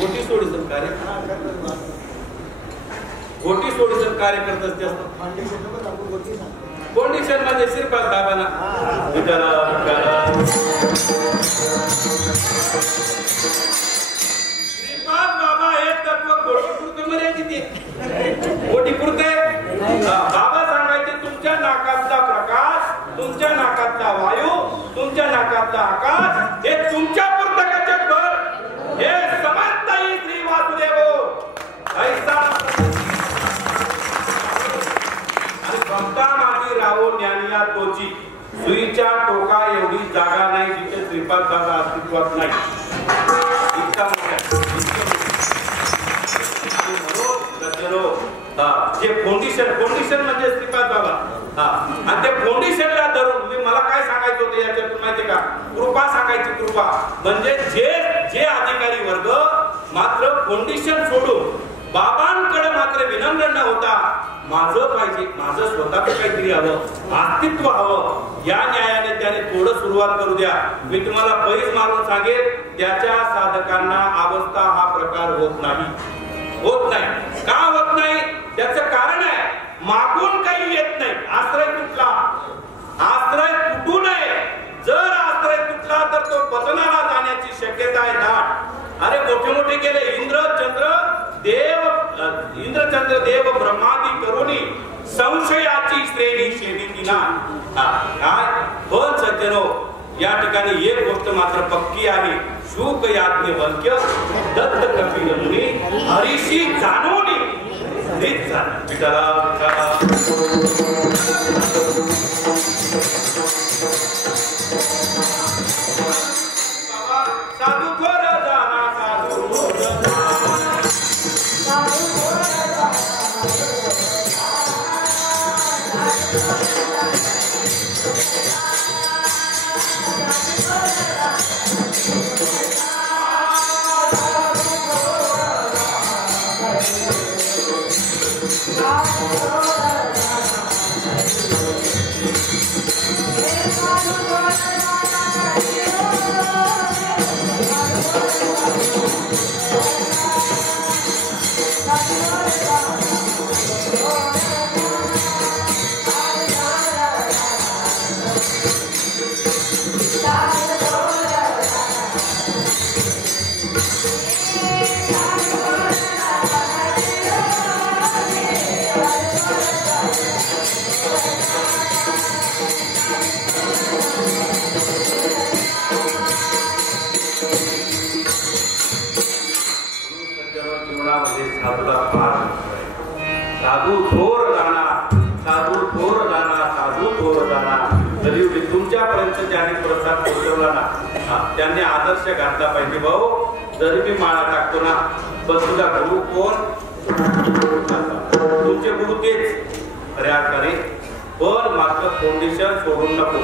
गोटी सोडीचं कार्य गोटी सोडीचं कार्य करत असते फाउंडेशन मध्ये श्रीपाद बाबांना श्रीपाद बाबा हे तत्व गोटीपुरते मर्यादित गोटीपुरते बाबा सांगायचे तुमच्या नाकातला प्रकाश तुमच्या नाकातला वायू तुमच्या नाकातला आकाश हे तुमच्या पुस्तकाचे भर हे समजताही श्री वासुदेव ऐसा आणि भक्ता माझी राहो ज्ञानिया तोची सुईच्या टोका एवढी जागा नाही जिथे श्रीपाद बाबा अस्तित्वात नाही इतका मोठा जे फाउंडेशन म्हणजे श्रीपाद बाबा आणि ते फाउंडेशनला धरून मला काय सांगायचं होतं याच्यातून माहिती का कृपा सांगायची कृपा म्हणजे जे अधिकारी वर्ग मात्र फाउंडेशन सोडून बाबांकडे मात्र विनम्र न होता माझं पाहिजे माझं स्वतःचं काहीतरी हवं अस्तित्व हवं या न्यायाने त्याने थोडं सुरुवात करू द्या मी तुम्हाला पैस मारून सांगेल त्याच्या साधकांना अवस्था हा प्रकार होत नाही का होत नाही त्याचं कारण आहे मागून काही येत नाही आश्रय तुटला आश्रय तुटू नये जर आश्रय तुटला तर तो पतनाला जाण्याची शक्यता आहे दाट अरे मोठे मोठे गेले इंद्रचंद्र देव ब्रह्मादी करुणी संशयाची श्रेणी शेती ना काय पण सज्जनो या ठिकाणी एक गोष्ट मात्र पक्की आहे शुक याज्ञवल्क्य दत्त कपिल मुनी हरीशी जाणवली साधू थोर जाना साधू साधू थोर जाना तरी तुमच्यापर्यंत ज्यांनी प्रसाद पोहोचवला ना त्यांनी आदर्श घातला पाहिजे भाऊ जरी मी माळा टाकतो ना पण तुझा गुरु कोण तुमचे गुरु तेच खऱ्या अर्थाने पण मात्र फाउंडेशन सोडून नको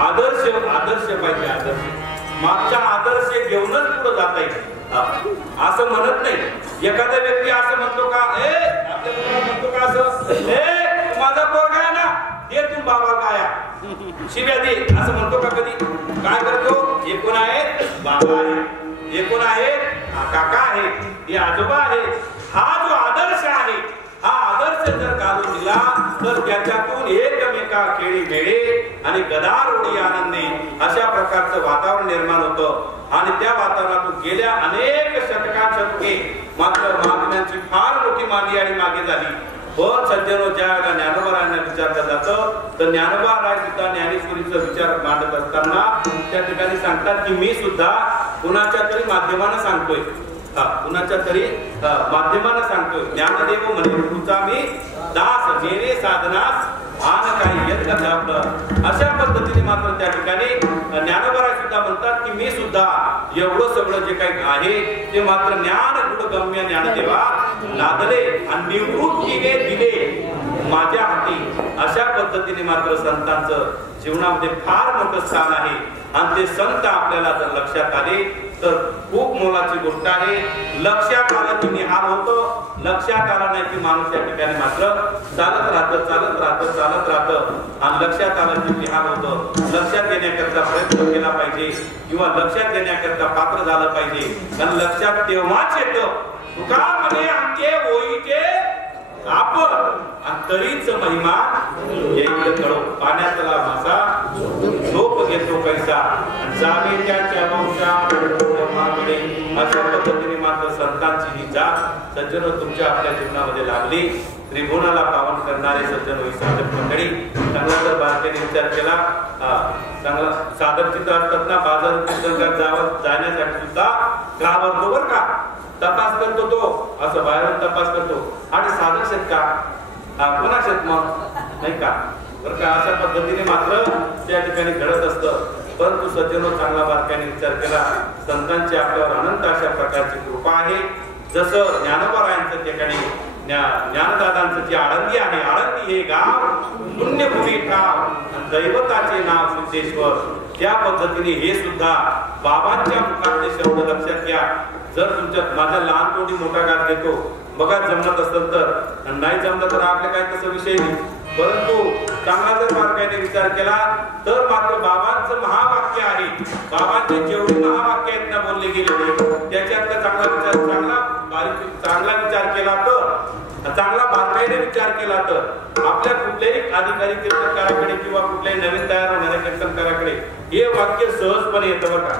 आदर्श पाहिजे आदर्श मागचा आदर्श घेऊनच पुढे जाता येईल असं म्हणत नाही एखादा व्यक्ती असं म्हणतो का आपल्या म्हणतो का असं माझा पोरगा आहे ना दे तू बाबा गाया शिव्या दे असं म्हणतो का कधी काय करतो हे कोण आहे बाबा आहे हे कोण आहे काका आहे हे आजोबा आहे हा जो आदर्श आहे हा आदर्श जर घालून दिला तर त्याच्यातून एकमेका खेळी मेळे आणि गदारोडी आनंदी अशा प्रकारचं वातावरण निर्माण होतं आणि त्या वातावरणातून गेल्या अनेक शतके मात्र मागण्यांची फार मोठी मागणी मागे झाली पण सज्जनो ज्या ज्ञानोबारायांना विचारलं जातं तर ज्ञानोबाराय सुद्धा ज्ञानेश्वरीचा विचार मांडत असताना त्या ठिकाणी सांगतात की मी सुद्धा कुणाच्या तरी माध्यमानं सांगतोय कुणाच्या तरी माध्यमानं सांगतोय ज्ञानदेव म्हणे तुझा मी दास मेरे साधनास आन काही यत्न आपलं अशा पद्धतीने मात्र त्या ठिकाणी ज्ञानोबाराय सुद्धा म्हणतात की मी सुद्धा एवढं सगळं जे काही आहे ते मात्र ज्ञान गुणगम्य ज्ञानदेवा लादले आणि निवृत्तीने दिले माझ्या हाती अशा पद्धतीने मात्र संतांचं जीवनामध्ये फार मोठं स्थान आहे आणि ते संत आपल्याला जर लक्षात आले तर खूप मोलाची गोष्ट आहे. लक्षात आलं की निहाल होतो, लक्षात आला नाही की माणूस त्या ठिकाणी मात्र चालत राहतं आणि लक्षात आलं की निहाल होतं. लक्षात येण्याकरता प्रयत्न केला पाहिजे किंवा लक्षात येण्याकरता पात्र झालं पाहिजे. कारण लक्षात तेव्हाच येतं तुका म्हणे आमचे होईचे आपण तरीच महिमा येईल कळो. पाण्यातला मासा झोप घेतो कैसा जागे त्याच्या वंशाकडे. अशा पद्धतीने मात्र संतांची ही जात सज्जन तुमच्या आपल्या जीवनामध्ये लागली. त्रिभुवनाला पावन करणारे सज्जन होई साधक मंडळी. चांगला जर भारतीय विचार केला, चांगला साधक चित्र असतात ना, बाजार कीर्तनकार जाण्यासाठी सुद्धा गावावर बरं का तपास करतो तो, असं बाहेरून तपास करतो. आणि साधक शेत का कोणा शेत मग नाही का बरं का. अशा पद्धतीने मात्र त्या ठिकाणी घडत असतं. परंतु सज्जनो चांगला बारकाईने विचार केला, संतांची आपल्यावर अनंत अशा प्रकारची कृपा आहे. जसं ज्ञानोबारायांचं ठिकाणी ज्ञानदादांचं जे आळंदी आहे, आळंदी हे गाव पुण्यभूमी ठाव दैवताचे नाव सिद्धेश्वर. त्या पद्धतीने हे सुद्धा बाबांच्या मुखातले शब्द लक्षात घ्या. जर तुमच्या माझा लहान तोंडी मोठा घात घेतो बघा जमत असेल तर, नाही जमलं तर आपल्या काय तसा विषय नाही. परंतु चांगला जर बारकाईने विचार केला तर मात्र बाबांचं महावाक्य आहे. बाबांचे जेवढे महावाक्य आहेत ना बोलले गेलेले, त्याच्यातला चांगला विचार केला तर, चांगला बारकाईने विचार केला तर आपल्या कुठल्याही अधिकारी कीर्तनकाराकडे किंवा कुठल्याही नवीन तयार होणाऱ्या कीर्तनकाराकडे हे वाक्य सहजपणे येतं बघा.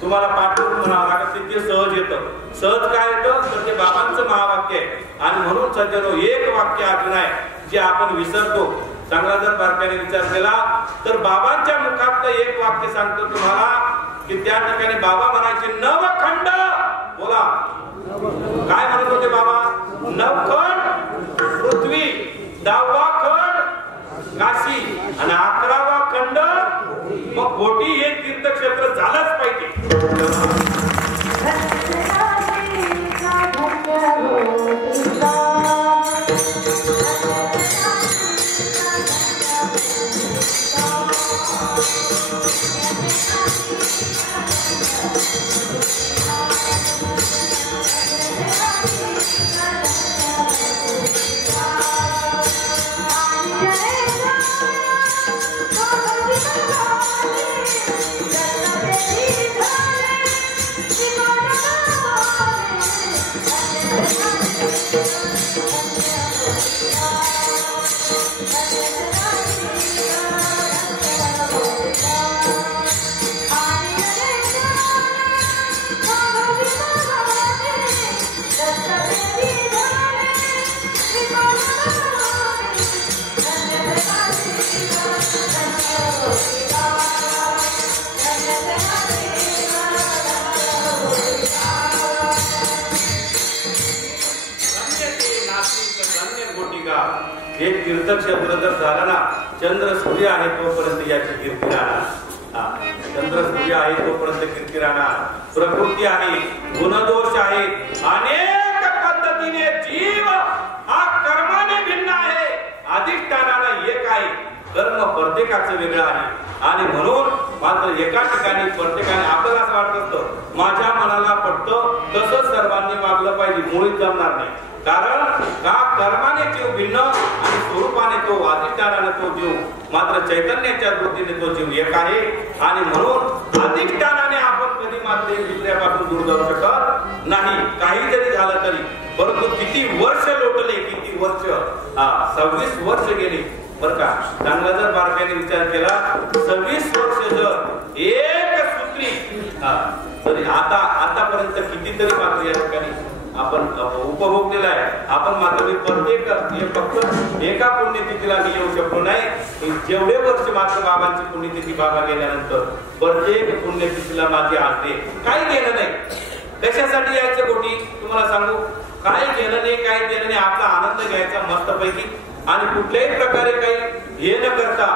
तुम्हाला पाठ करून म्हणावं लागत ते सहज येतं. सहज काय येतं तर ते बाबांचं महावाक्य आहे. आणि म्हणून सज्जनो एक वाक्य अजून आहे जे आपण विसरतो. चांगला जर बारकाईने विचार केला तर बाबांच्या मुखातलं एक वाक्य सांगतो तुम्हाला की त्या ठिकाणी बाबा म्हणायचे नवखंड. बोला काय म्हणत होते बाबा? नवखंड पृथ्वी, 10वा खंड काशी आणि 11वा खंड मग कोटी. हे तीर्थक्षेत्र झालंच पाहिजे. हे तीर्थक्षेत्र जर झालं ना, चंद्र सूर्य आहे तोपर्यंत याची कीर्ती राहणार. चंद्र सूर्य आहे तोपर्यंत कीर्ती राहणार. प्रकृती आहे, गुणदोष आहे, अनेक पद्धतीने जीव हा कर्माने भिन्न आहे, अधिष्ठानाला एक आहे. कर्म प्रत्येकाचं वेगळं आहे. आणि म्हणून मात्र एका ठिकाणी प्रत्येकाने आपल्याला असं वाटत असतं माझ्या मनाला पटतं तसंच सर्वांनी वागलं पाहिजे, मुळीच जमणार नाही. कारण का कर्माने जीव भिन्न आणि स्वरूपाने तो, अधिष्ठानाने तो जीव मात्र चैतन्याच्या वृत्तीने तो जीव एक आहे. आणि म्हणून अधिष्ठानाने आपण कधी मात्र दुसऱ्यापासून दूर जाऊ शकत नाही, काही जरी झालं तरी. परंतु किती वर्ष लोटले, किती वर्ष, 26 वर्ष गेली बर का. चांगला जर बारकाईने विचार केला 26 वर्ष जर एक सूत्री तरी आतापर्यंत कितीतरी मात्र या ठिकाणी आपण उपभोगलेला आहे. आपण मात्र प्रत्येक फक्त एका पुण्यतिथीला मी येऊ शकलो नाही. जेवढे वर्ष मात्र बाबांची पुण्यतिथी बाबा गेल्यानंतर प्रत्येक पुण्यतिथीला माझी आरती. काही घेणं नाही, कशासाठी यायचं गोटी तुम्हाला सांगू, काय घेणं नाही, काय देणं नाही. आपला आनंद घ्यायचा मस्तपैकी आणि कुठल्याही प्रकारे काही हे न करता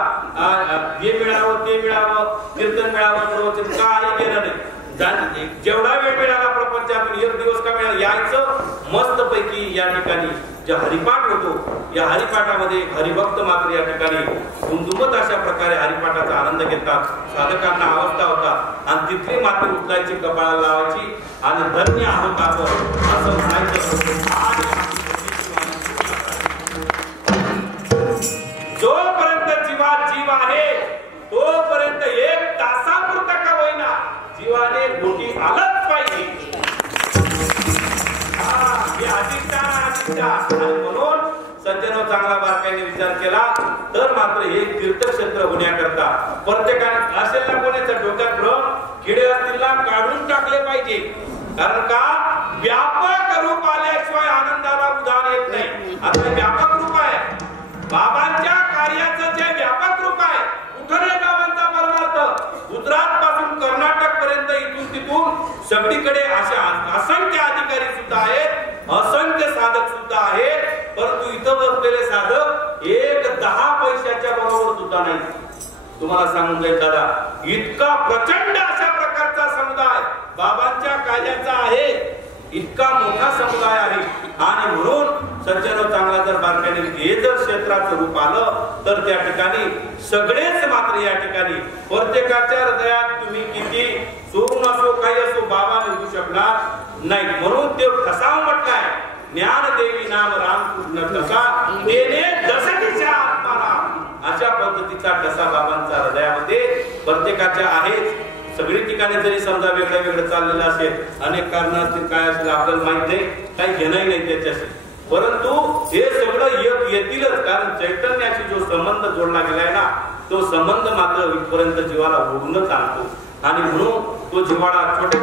हे मिळावं ते मिळावं, कीर्तन मिळावं, प्रवचन काही घेणं नाही. जेवढा वेळ मिळाला प्रपंचातून एक दिवस का मिळाला यायचं मस्त पैकी या ठिकाणी जे हरिपाठ होतो, या हरिपाठामध्ये हरिभक्त मात्र या ठिकाणी दुमदुमत अशा प्रकारे हरिपाठाचा आनंद घेतात. साधकांना अवस्था होतात आणि तिथली मात्र उचलायची, कपाळाला लावायची आणि धन्य आहोत आपण असं म्हणायचं. जोपर्यंत जीवात जीव आहे तोपर्यंत एक तासापुरता का होईना जीवाने गोटी आलंच पाहिजे. म्हणून सज्जनो चांगला बारकाईने विचार केला तर मात्र हे तीर्थक्षेत्र होण्याकरता प्रत्येकाने असेल ना कोणाच्या डोक्यात भ्रम किडे असतील ना काढून टाकले पाहिजे. कारण का व्यापक रूप आल्याशिवाय आनंदाला उधार येत नाही. आता व्यापक रूप आहे बाबांच्या कार्याचं, जे व्यापक रूप आहे. कुठं नाही बाबांचा परमार्थ. गुजरात पासून कर्नाटक पर्यंत इथून तिथून सगळीकडे अशा असंख्य अधिकारी सुद्धा आहेत, असंख्य साधक सुद्धा आहेत. परंतु इथं बसलेले साधक एक 10 पैशाच्या बरोबर सुद्धा नाही. तुम्हाला सांगून जाईल दादा, इतका प्रचंड अशा प्रकारचा समुदाय बाबांच्या कार्याचा आहे, इतका मोठा समुदाय आहे. आणि म्हणून सज्जनो चांगला जर बारकाईने हे जर क्षेत्राचं रूप आलं तर त्या ठिकाणी सगळेच मात्र या ठिकाणी प्रत्येकाच्या हृदयात तुम्ही किती चोरून असो काही असो बाबा निघू शकणार नाही. म्हणून ते ठसा म्हटलाय, ज्ञान देवी नाम रामकृष्ण ठसा देणे दशकीच्या आत्माला. अशा पद्धतीचा ठसा बाबांचा हृदयामध्ये प्रत्येकाच्या आहेच. सगळी ठिकाणी जरी समजा वेगळं वेगळं चाललेलं असेल, अनेक कारण असतील, काय असेल आपल्याला माहित नाही, काही घेणंही नाही त्याच्याशी. परंतु हे सगळं येतीलच. कारण चैतन्याशी जो संबंध जोडला गेलाय ना तो संबंध मात्र इथपर्यंत जीवाला ओढूनच आणतो. आणि म्हणून तो जिव्हाळा छोट्या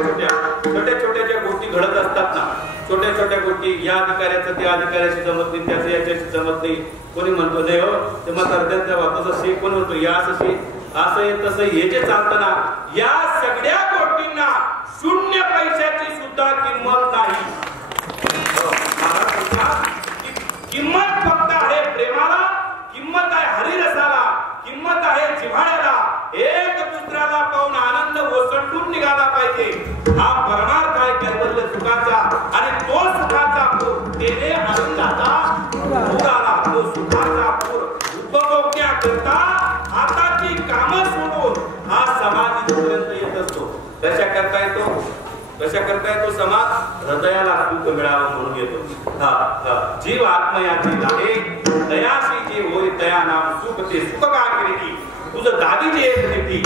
छोट्या ज्या गोष्टी घडत असतात ना, छोट्या छोट्या गोष्टी, या अधिकाऱ्याचं त्या अधिकाऱ्याशी जमत नाही, त्याचं याच्याशी जमत नाही. कोणी म्हणतो नाही हो ते म्हातारत्यांच्या वाताचं शेख, कोणी म्हणतो या असं शेख असं आहे तसं हे जे चालतं ना, या सगळ्या गोष्टींना 0 पैशाची सुद्धा किंमत नाही. किंमत फक्त आहे प्रेमाला, किंमत आहे हरिरसाला, किंमत आहे जिव्हाळ्याला. एक दुसऱ्याला पाहून आनंद ओसंडून निघाला पाहिजे. हा परमार्थ आहे कैवल्य सुखाचा. आणि तो सुखाचा पूर तेने आनंदाचा पूर आला. तो सुखाचा पूर उपभोगण्याकरता हाताची कामं सोडून हा समाज इथपर्यंत येत असतो. कशा करता येतो समाज? हृदयाला सुख मिळावं म्हणून येतो. जीव आत्मयाची आहे दयाशी जे होय दया नाम सुख ते सुख का केली. तुझं दादी जे भेटी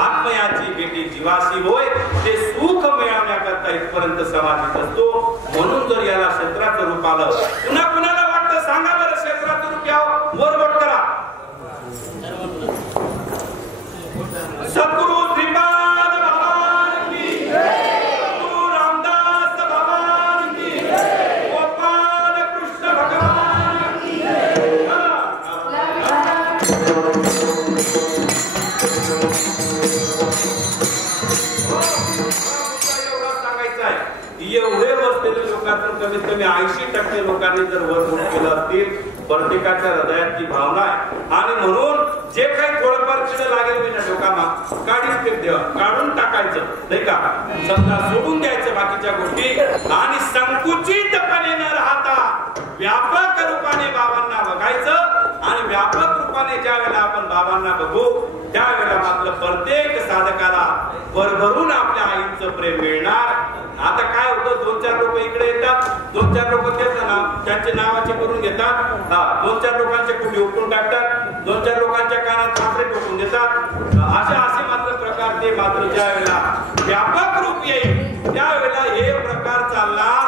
आत्मयाची भेटी जीवाशी होय ते सुख मिळवण्याकरता इथपर्यंत समाज येत असतो. म्हणून जर याला क्षेत्राचं रूप आलं, पुन्हा कुणाला वाटतं सांगा बरं क्षेत्राचं रूप यावं, वरवट करा. सद्गुरु श्रीपाद भगवान की सद्गुरु रामदास भगवान की गोपाल कृष्ण भगवान की. सांगायचं आहे एवढे बसलेले लोकांतून कमीत कमी 80% लोकांनी जर वरवट केलं असतील, प्रत्येकाच्या हृदयाची भावना आहे. आणि म्हणून जे काही थोडंफार किडं लागेल मी डोकामा काढून टाकायचं नाही का, समजा सोडून द्यायचं बाकीच्या गोष्टी. आणि संकुचितपणे न राहता व्यापक रूपाने बाबांना बघायचं. आणि व्यापक रूपाने ज्या वेळेला आपण बाबांना बघू त्यावेळेला मात्र प्रत्येक साधकाला भरभरून आपल्या आईचं प्रेम मिळणार. आता काय होतं, 2-4 लोक इकडे येतात, 2-4 लोक त्याचं नाव त्यांचे नावाचे करून घेतात, 2-4 लोकांचे कुठे उठून टाकतात, 2-4 लोकांच्या कानात मात्रे टोकून देतात. असे मात्र प्रकार ते मात्र ज्या वेळेला व्यापक रूप येईल त्यावेळेला हे प्रकार चालणार.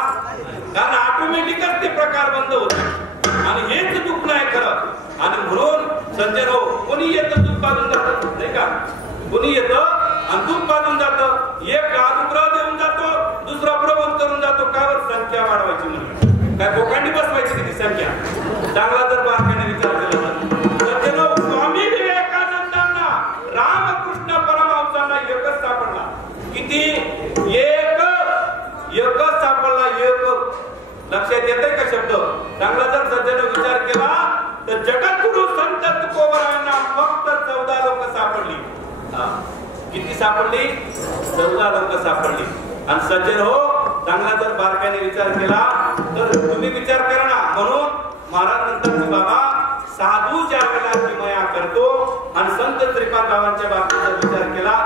कारण ऑटोमॅटिकच ते प्रकार बंद होतात. आणि हेच दुःख नाही खरं. आणि म्हणून संजय हो, कोणी येतं दूध पाजून जात नाही का, कोणी येतं आणि दूध पाजून जातं. एक अनुग्रह देऊन जातो, दुसरा प्रबोध करून जातो. का बरं? संख्या वाढवायची म्हणून. काय बोकांडी बसवायची किती संख्या? चांगला जर बारकाईने विचार केला तर स्वामी विवेकानंदांना रामकृष्ण परमहंसांना एकच सापडला. किती? एकच सापडला. एक लक्षात येतंय का शब्द? चांगला जर सज्जन विचार केला तर जगद्गुरु संत तुकोबरावांना फक्त 14 लोक सापडली. किती सापडली? 14 लोक सापडली. आणि सज्जन हो, चांगला जर बारकाईने विचार केला तर तुम्ही विचार करा ना. म्हणून महाराज नंतर बाबा साधू ज्या वेळेला किमया करतो आणि संत श्रीपाद बाबांच्या बाबतीत जर विचार केला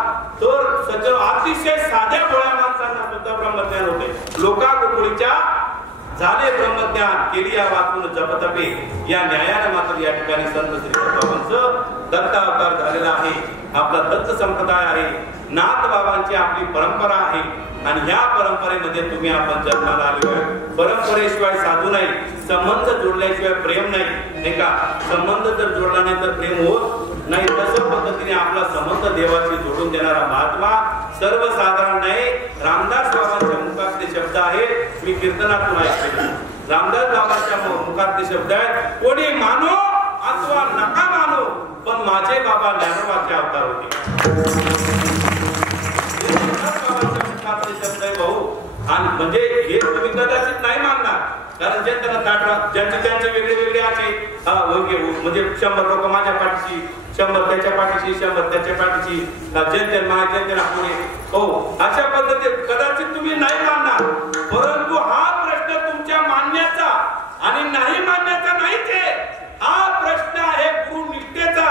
तर सज्जन अतिशय साध्या भोळ्या माणसांना सुद्धा ब्रह्मज्ञान होते. लोकाकुळीच्या झाले ब्रह्मज्ञान केली या वाचून जपतपे या न्यायाने मात्र या ठिकाणी संत श्रीपाद बाबांचं दत्तावतार झालेला आहे. आपला दत्त संप्रदाय आहे. नाथ बाबांची आपली परंपरा आहे आणि ह्या परंपरेमध्ये तुम्ही आपण जन्माला आलोय. परंपरेशिवाय साधू नाही, संबंध जोडल्याशिवाय प्रेम नाही का. संबंध जर जोडला नाही तर प्रेम होत नाही. तसं पद्धतीने आपला संबंध देवाशी जोडून देणारा महात्मा सर्वसाधारण नाही. रामदास बाबांच्या मुखातले शब्द आहेत, मी कीर्तनातून ऐकले. रामदास बाबांच्या मुखातले शब्द आहेत, कोणी मानो अथवा नका मानो पण माझे बाबा ज्ञानोबाचे अवतार होते. आणि म्हणजे हे तुम्ही कदाचित नाही मानणार, कारण जे त्यांना ज्यांचे वेगळे वेगळे असे म्हणजे 100 लोक माझ्या पाठीशी, 100 त्याच्या पाठीशी, 100 त्याच्या पाठीशी, ज्यांना पुढे हो अशा पद्धतीने कदाचित तुम्ही नाही मानणार. परंतु हा प्रश्न तुमच्या मानण्याचा आणि नाही मानण्याचा नाहीच आहे. हा प्रश्न आहे गुरुनिष्ठेचा.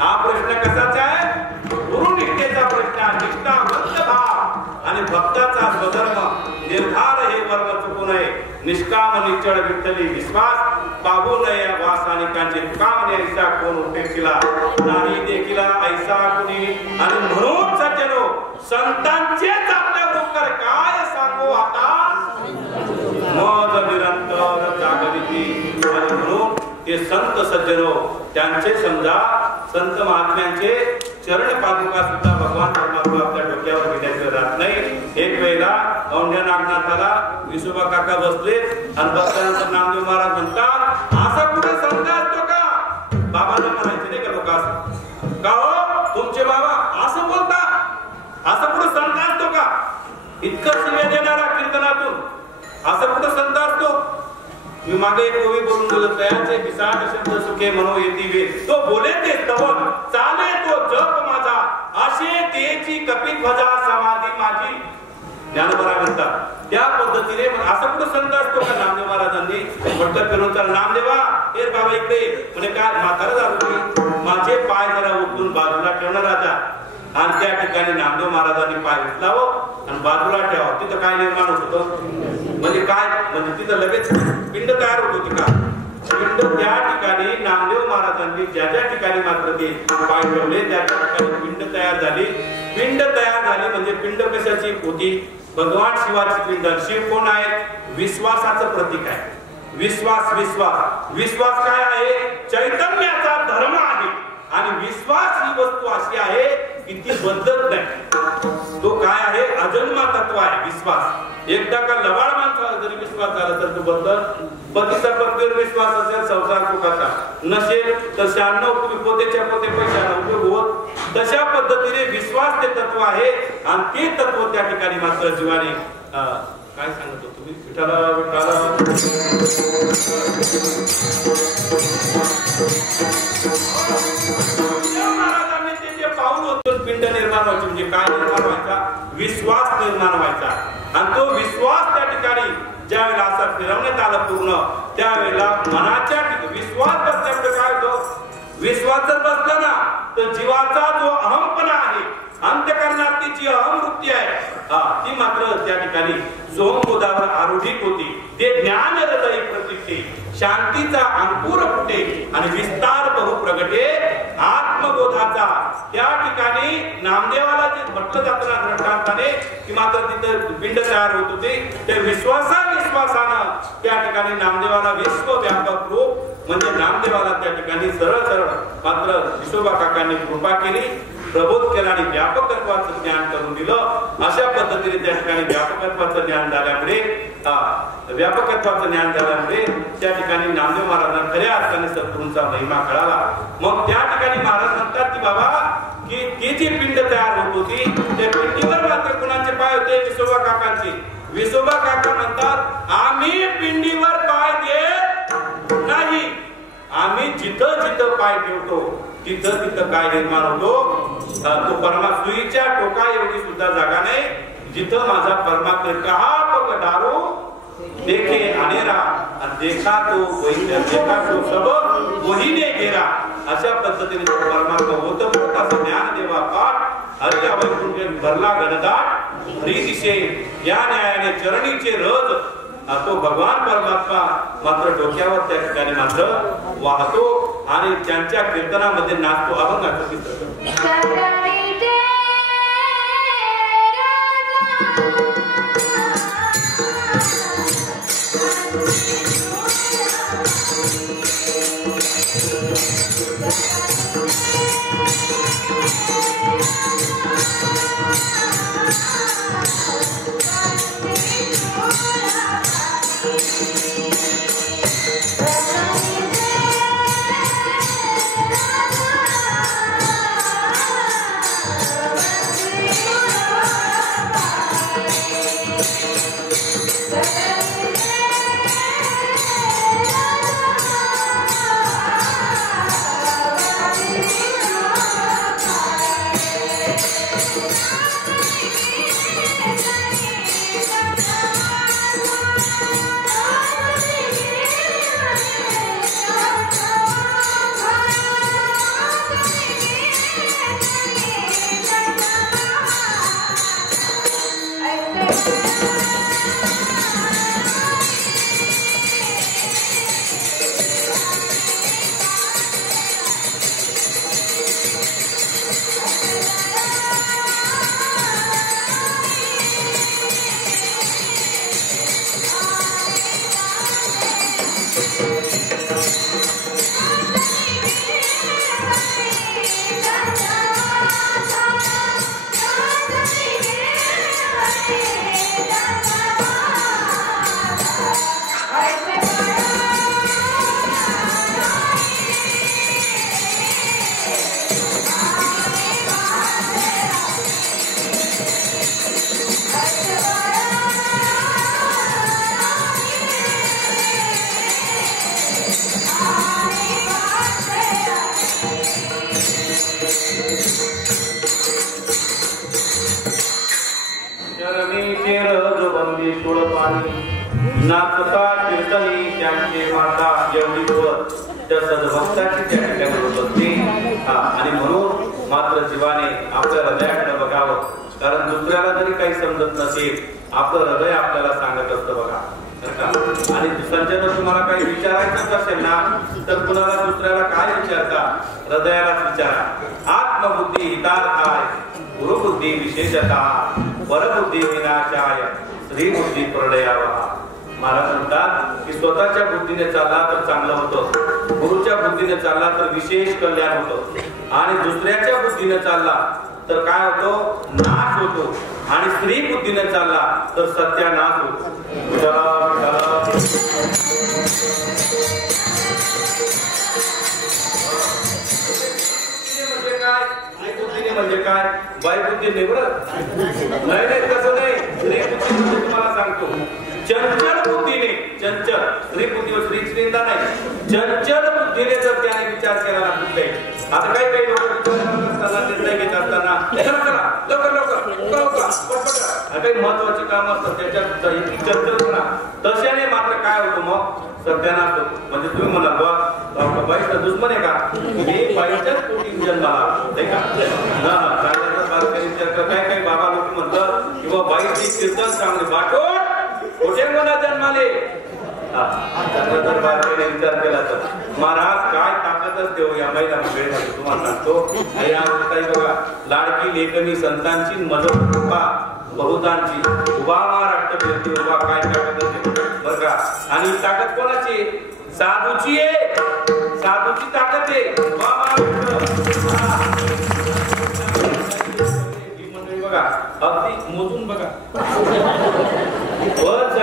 हा प्रश्न कशाचा आहे? गुरुनिष्ठेचा प्रश्न आहे. निष्ठा, भाव आणि भक्ताचा स्वधर्म निर्धार हे वर्ग चुकू नये. निष्काम निश्चळ विठ्ठली विश्वास पाहू नये वासानिकांचे काम ऐसा कोण उपेक्षिला नाही देखीला ऐसा कुणी. आणि म्हणून सज्जनो संतांचेच आपल्या उपकार काय सांगू आता मज निरंतर जागृती. आणि म्हणून ते संत सज्जनो त्यांचे समजा संत महात्म्यांचे चरण पादुका सुद्धा भगवान परमात्मा आपल्या डोक्यावर घेण्याचं राहत नाही. एक वेळेला औंढ्या नागनाथाला विसोबा काका बसले आणि बसल्यानंतर नामदेव महाराज म्हणतात, असा कुठे संत असतो का? बाबांना म्हणायचे नाही का लोक असं का हो तुमचे बाबा असं बोलतात, असं कुठे संत असतो का? इतकं शिव्या देणारा कीर्तनातून असं कुठे संत असतो? मी मागे एक कवी बोलून गेलो, तयाचे विसाट शब्द सुखे मनो येती वे, तो बोले ते स्तवन चाले तो जप माझा असे तेची कपित भजा समाधी माझी. ज्ञानोबा म्हणतात त्या पद्धतीने असं कुठं संत असतो का? नामदेव महाराजांनी म्हटलं फिरून तर नामदेवा हे बाबा इकडे म्हणजे काय म्हातारा झालो, माझे पाय जरा उठून बाजूला ठेवणार राजा. आणि त्या ठिकाणी नामदेव महाराजांनी पाय उचलावं आणि बाजूला ठेवावं. तिथं काय निर्माण होत होतं म्हणजे काय, म्हणजे तिथं लगेच पिंड तयार होत होती का? पिंड त्या ठिकाणी नामदेव महाराजांनी ज्या ज्या ठिकाणी मात्र ते पाय ठेवले त्या ठिकाणी पिंड तयार झाली. पिंड तयार झाली म्हणजे पिंड कशाची होती? भगवान शिवाची पिंड. शिव कोण आहे? विश्वासाचं प्रतीक आहे. विश्वास विश्वास विश्वास काय आहे? चैतन्याचा धर्म आहे. आणि विश्वास ही वस्तू अशी आहे की ती बदलत नाही. तो काय आहे? अजन्मा तत्व आहे विश्वास. एकदा का लबाड माणसाला जरी विश्वास झाला तर तो बदल. पतीचा पत्नीवर विश्वास असेल संसार सुखाचा, नसेल तर 96 तुम्ही पोतेच्या पोते पैशाला उपयोग होत. तशा पद्धतीने विश्वास ते तत्व आहे आणि ते तत्व त्या ठिकाणी मात्र जीवाने काय सांगत होतो तुम्ही विठाला महाराजांनी ते जे पाऊल होतं पिंड निर्माण व्हायचं म्हणजे काय निर्माण व्हायचा? विश्वास निर्माण व्हायचा. आणि तो विश्वास त्या ठिकाणी ज्या वेळेला असा फिरवण्यात आला पूर्ण त्यावेळेला मनाच्या विश्वास बसल्यामुळे काय होतो? विश्वास जर बसला ना तर जीवाचा जो अहमपणा आहे, अंतःकरणातली जी अहमवृत्ती आहे ती मात्र त्या ठिकाणी सोमबोधावर आरूढित होती. ते ज्ञान हृदय प्रतिष्ठे, शांतीचा अंकुर फुटे आणि विस्तार बहु प्रगटे आत्मबोधाचा. त्या ठिकाणी नामदेवाला जे म्हटलं जातं ना ग्रंथांताने की मात्र तिथं पिंड तयार होत होते. त्या विश्वासानं त्या ठिकाणी नामदेवाला विश्वव्यापक रूप म्हणजे नामदेवाला त्या ठिकाणी सरळ सरळ मात्र विसोबा काकांनी कृपा केली, प्रबोध केला आणि व्यापकत्वाचं ज्ञान करून दिलं. अशा पद्धतीने त्या ठिकाणी व्यापकत्वाचं ज्ञान झाल्यामुळे त्या ठिकाणी नामदेव महाराजांना खऱ्या अर्थाने सद्गुरूंचा महिमा कळाला. मग त्या ठिकाणी महाराज म्हणतात की बाबा की ती जी पिंड तयार होत होती त्या पिंडीवर मात्र कुणाचे पाय होते? विसोबा काकांचे. विसोबा काका म्हणतात आम्ही पिंडीवर पाय देत नाही, आम्ही जिथं जिथं पाय ठेवतो तिथं तिथं काय निर्माण होतो? तो परमात्मा सुईच्या टोका एवढी सुद्धा जागा नाही जिथं माझा परमात्मा कहा तो डारो देखे अनेरा देखा तो सब वही ने घेरा अशा पद्धतीने परमात्मा होतं मोठा ज्ञान देवा पाठ हरिया वैकुंठ भरला गणदाट हरी दिशे या न्यायाने चरणीचे रज तो भगवान परमात्मा मात्र डोक्यावर त्या ठिकाणी मात्र वाहतो आणि त्यांच्या कीर्तनामध्ये नाचतो. अभंगाचं कीर्तन नाचता कीर्तनी त्यांचे माता एवढी त्या सद्भक्ताची त्या ठिकाणी होत असते. आणि म्हणून मात्र जीवाने आपल्या हृदयाकडे बघावं, कारण दुसऱ्याला जरी काही समजत नसेल आपलं हृदय आपल्याला सांगत असतं बघा. आणि दुसऱ्यांच्या तुम्हाला काही विचारायचं असेल ना तर कुणाला दुसऱ्याला काय विचारता, हृदयालाच विचारा. आत्मबुद्धी हितार्थाय गुरुबुद्धी विशेषता परबुद्धी विनाशाय श्री बुद्धी प्रलयावा. महाराज म्हणतात की स्वतःच्या बुद्धीने चालला तर चांगलं होतं, गुरुच्या बुद्धीने चालला तर विशेष कल्याण होतं, आणि दुसऱ्याच्या बुद्धीने चालला तर काय होतो, नाश होतो, आणि स्त्री बुद्धीने चालला तर सत्यानाश होतो. म्हणजे काय, बाई बुद्धी निवडत नाही, तसं नाही. स्त्री बुद्धी म्हणजे तुम्हाला सांगतो चंचल बुद्धीने, चंचल स्त्री बुद्धीवर स्त्री चिंता नाही, चंचल बुद्धीने जर त्याने विचार केला ना कुठे. आता काही काही लोक निर्णय घेत असताना लवकर काही महत्वाची काम असतात त्याच्यात चंचलपणा, तशाने मात्र काय होतो मग सत्यानाश होतो. म्हणजे तुम्ही म्हणाल बा बाईचा दुश्मन आहे का, हे बाईच्याच पोटी जन्माला नाही का. काय काही बाबा लोक म्हणतात किंवा बाईची कीर्तन चांगली बाटोट कुठे मला जन्माले. विचार केला तर महाराज काय ताकदच देऊ या महिला वेळेमध्ये तुम्हाला सांगतो. बघा लाडकी लेखनी संतांची मदत कृपा बहुतांची उभा महाराष्ट्र फिरती उभा काय ताकदच देऊ बरं का. आणि ताकद कोणाची, साधूची आहे, साधूची ताकद आहे. उभा महाराष्ट्र बघा अगदी मोजून बघा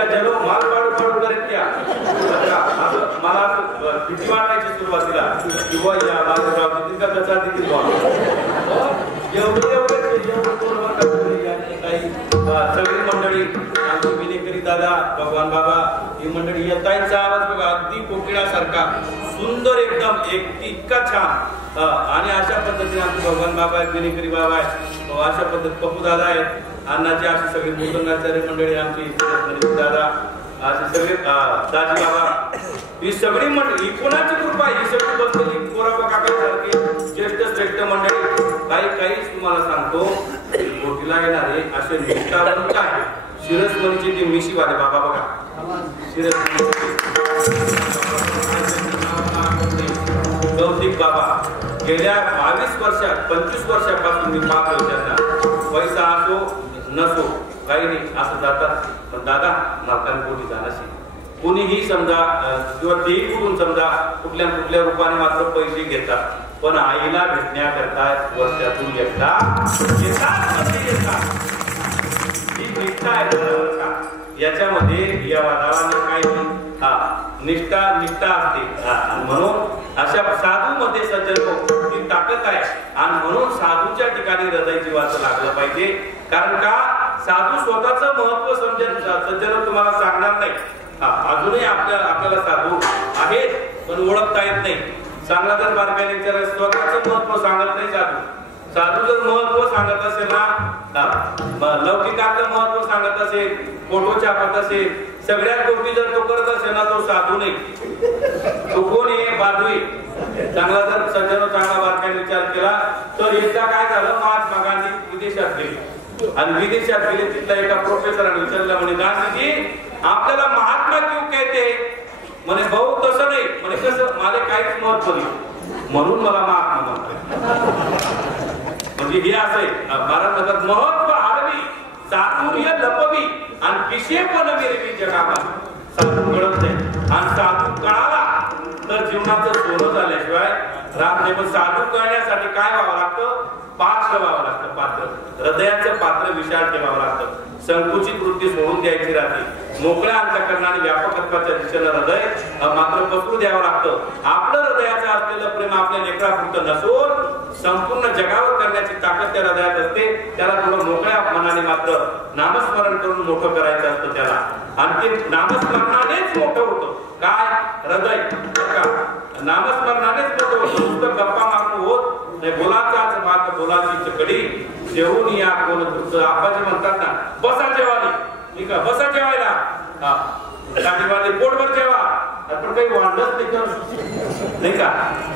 जलो माल पाडू पाडू करेल त्या. मला भीती वाटायची सुरुवातीला किंवा या माझ्या का कसा देखील एवढे काही सगळी मंडळी विनेकरी दादा, भगवान बाबा ही मंडळी येतायचा आवाज बघा अगदी कोकिळासारखा सुंदर एकदम इतका छान आणि अशा पद्धतीने आमचे भगवान बाबा आहेत, विनेकरी बाबा आहेत, अशा पद्धत पप्पू दादा आहेत, अण्णाची अशी सगळी भूतनाचार्य मंडळी आमची दादा असे सगळे दाजी बाबा ही सगळी मंडळी कोणाची कृपा ही सगळी बसलेली गोराबा काकासारखी ज्येष्ठ श्रेष्ठ मंडळी काहीच तुम्हाला सांगतो कोटीला येणारे असे निष्ठावंत आहे. शिरसमणीची ती मिशीवाले बाबा बघा गौतिक बाबा गेल्या 22 वर्षात 25 वर्षापासून मी पाहतो त्यांना पैसा असो नसो काही नाही असं जातात. पण दादा नाताने कोणी जाण्याशी कुणीही समजा किंवा तेही कुठून समजा कुठल्या कुठल्या रूपाने मात्र पैसे घेतात, पण आईला भेटण्याकरता वर्षातून एकदा ही निष्ठा आहे. याच्यामध्ये या वादावाने काही निष्ठा असते. म्हणून अशा साधू मध्ये सज्जन ती ताकद आहे आणि म्हणून साधूच्या ठिकाणी हृदयाची वाच लागलं पाहिजे. कारण का साधू स्वतःचं महत्व समजेल सज्जन तुम्हाला सांगणार नाही. अजूनही आपल्याला साधू आहेत पण ओळखता येत नाही. सांगला तर बारकाईने विचार स्वतःचं महत्व सांगत नाही साधू जर महत्व सांगत असेल ना लौकिकाचं महत्व सांगत असेल, फोटो छापत असेल, सगळ्याच गोष्टी जर तो करत असेल ना तो साधू नाही. तो कोण आहे बाजू चांगला जर सज्जन चांगला बारकाईने विचार केला तर एकदा काय झालं महात्मा गांधी विदेशात गेले आणि विदेशात गेले तिथल्या एका प्रोफेसरांनी विचारलं म्हणे गांधीजी आपल्याला महात्मा क्यों कहते? म्हणे भाऊ तसं नाही म्हणे कसं मला काहीच महत्व नाही म्हणून मला महात्मा म्हणतोय. म्हणजे हे असं आहे महाराज महत्व हरवी चातुर्य लपवी आणि पिशेपण मिरवी जगाला साधू कळत नाही. आणि साधू कळाला तर जीवनाचं सोनं झाल्याशिवाय राहत नाही. पण साधू कळण्यासाठी काय व्हावं लागतं? पात्र व्हावं लागतं. पात्र हृदयाचं पात्र विशाल ठेवावं लागतं. संकुचित वृत्ती सोडून द्यायची राहते. मोकळ्या अंतःकरणाने व्यापकत्वाच्या दिशेनं हृदय मात्र पसरू द्यावं लागतं. आपलं हृदयाचं असलेलं प्रेम आपल्या लेकरापुरतं नसून संपूर्ण जगावर करण्याची ताकद त्या हृदयात असते. त्याला थोडं मोकळ्या मनाने मात्र नामस्मरण करून मोठं करायचं असतं त्याला. आणि ते नामस्मरणानेच मोठं होतं. काय हृदय नामस्मरणानेच मोठं होतं. नुसतं गप्पा मारणं होत नाही. बोलाचाच मात्र बोलाची चकडी जेवून या कोण आपाजी म्हणतात ना बसा जेवायला ठीक आहे बसा जेवायला काठीवाले पोटभर जेवा पण काही वाढलंच नाही का.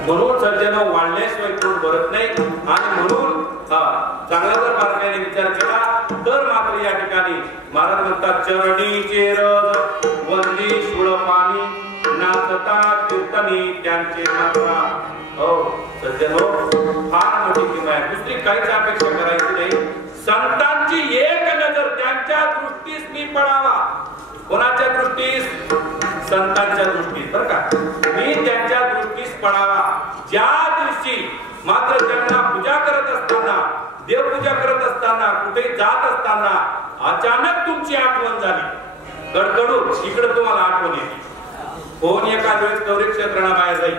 म्हणून सज्जन वाढल्याशिवाय पोट भरत नाही. आणि म्हणून चांगला जर बारकाईने विचार केला तर मात्र या ठिकाणी महाराज म्हणतात चरणी चेरद वंदी शुळपाणी नाचता कीर्तनी त्यांचे मात्रा. हो सज्जन फार मोठी किंमत आहे. दुसरी काहीच अपेक्षा करायची नाही. संतांची एक नजर त्यांच्या दृष्टीस मी पडावा. कोणाच्या दृष्टीस? संतांच्या दृष्टीस बरं का. मी त्यांच्या दृष्टीस पडावा. ज्या दिवशी मात्र त्यांना पूजा करत असताना देवपूजा करत असताना कुठे जात असताना अचानक तुमची आठवण झाली कडकडून इकडे तुम्हाला आठवण येते. कोण एखाद वेळेस गौरी क्षेत्राला बाहेर जाईल.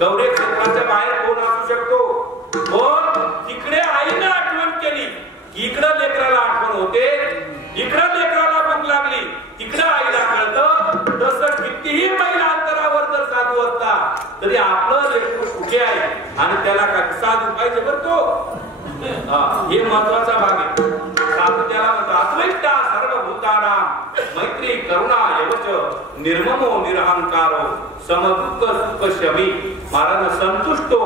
गौरी क्षेत्राच्या बाहेर कोण असू शकतो? पण तिकडे आईने आठवण केली की इकडं लेकराला आठवण होते. इकडं लेकराला भूक लागली तिकडं आईला कळतं. तसं कितीही महिला अंतरावर जर साधू असता तरी आपलं लेकरू कुठे आहे आणि त्याला काय साधू पाहिजे बरं तो. हे महत्वाचा भाग आहे. साधू त्याला म्हणतो अद्वैता सर्वभूतानां मैत्री करुणा यवच निर्ममो निरहंकारो समदुःख सुख शमी. महाराज संतुष्टो